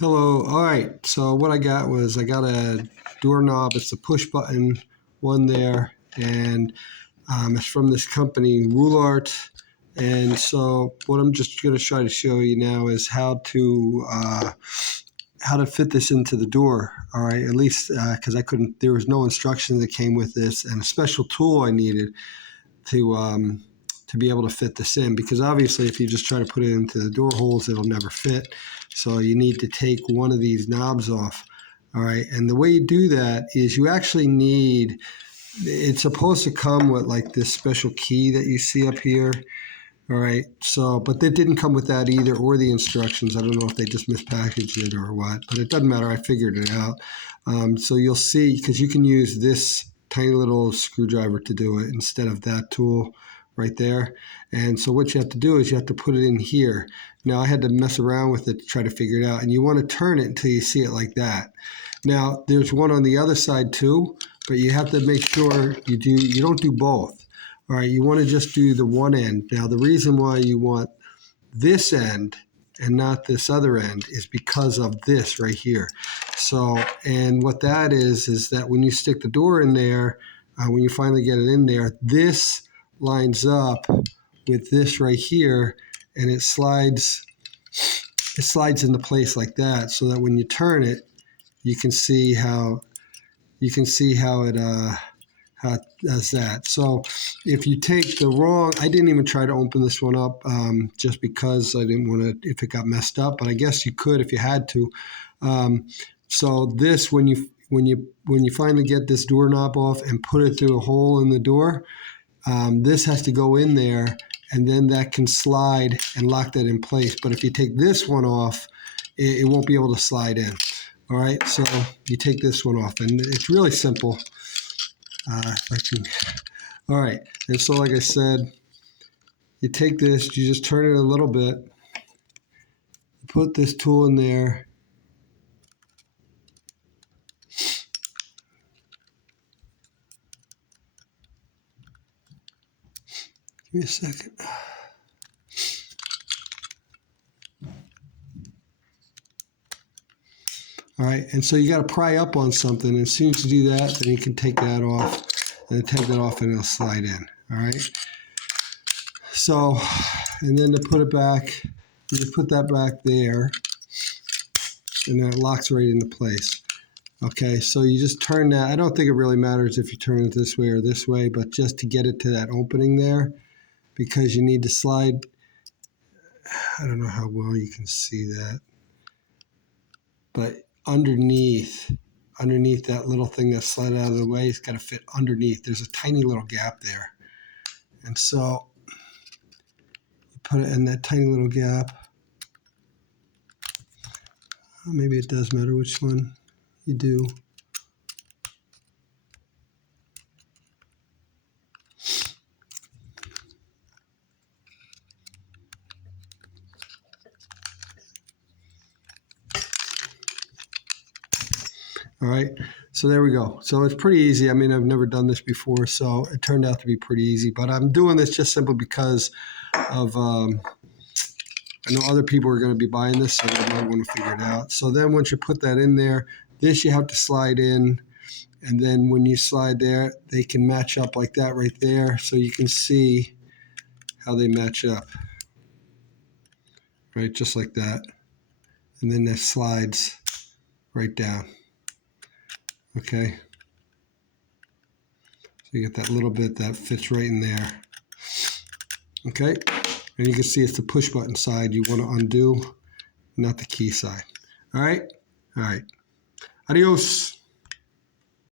Hello. All right. So what I got was I got a doorknob. It's a push button one there, and it's from this company, Rulart. And so what I'm just going to try to show you now is how to fit this into the door. All right. At least because I couldn't. There was no instructions that came with this, and a special tool I needed to be able to fit this in, because obviously if you just try to put it into the door holes, it'll never fit. So you need to take one of these knobs off. All right. And the way you do that is you actually need, it's supposed to come with like this special key that you see up here. All right. So, but they didn't come with that either, or the instructions. I don't know if they just mispackaged it or what, but it doesn't matter. I figured it out. So you'll see, because you can use this tiny little screwdriver to do it instead of that tool right there. And so what you have to do is you have to put it in here. Now I had to mess around with it to try to figure it out, and you want to turn it until you see it like that. Now there's one on the other side too, but you have to make sure you don't do both. All right, you want to just do the one end. Now the reason why you want this end and not this other end is because of this right here. So, and what that is that when you stick the door in there, when you finally get it in there, this lines up with this right here, and it slides into place like that, so that when you turn it, you can see how it does that. So if you take the wrong, I didn't even try to open this one up just because I didn't want to, if it got messed up, but I guess you could if you had to. So this, when you finally get this doorknob off and put it through a hole in the door, this has to go in there, and then that can slide and lock that in place. But if you take this one off, it won't be able to slide in. All right, so you take this one off, and it's really simple. All right, and so like I said, you take this, you just turn it a little bit, put this tool in there, give me a second. All right, and so you got to pry up on something. And as soon as you do that, then you can take that off, and take that off, and it'll slide in. All right. So, and then to put it back, you just put that back there, and then it locks right into place. Okay, so you just turn that. I don't think it really matters if you turn it this way or this way, but just to get it to that opening there, because you need to slide. I don't know how well you can see that, but underneath that little thing that slid out of the way, it's got to fit underneath. There's a tiny little gap there, and so you put it in that tiny little gap. Maybe it does matter which one you do. All right, so there we go. So it's pretty easy. I mean, I've never done this before, so it turned out to be pretty easy. But I'm doing this just simply because of, I know other people are going to be buying this, so they might want to figure it out. So then once you put that in there, this you have to slide in. And then when you slide there, they can match up like that right there. So you can see how they match up, right? Just like that. And then that slides right down. Okay. So you get that little bit that fits right in there. Okay. And you can see it's the push button side you want to undo, not the key side. All right. All right. Adios.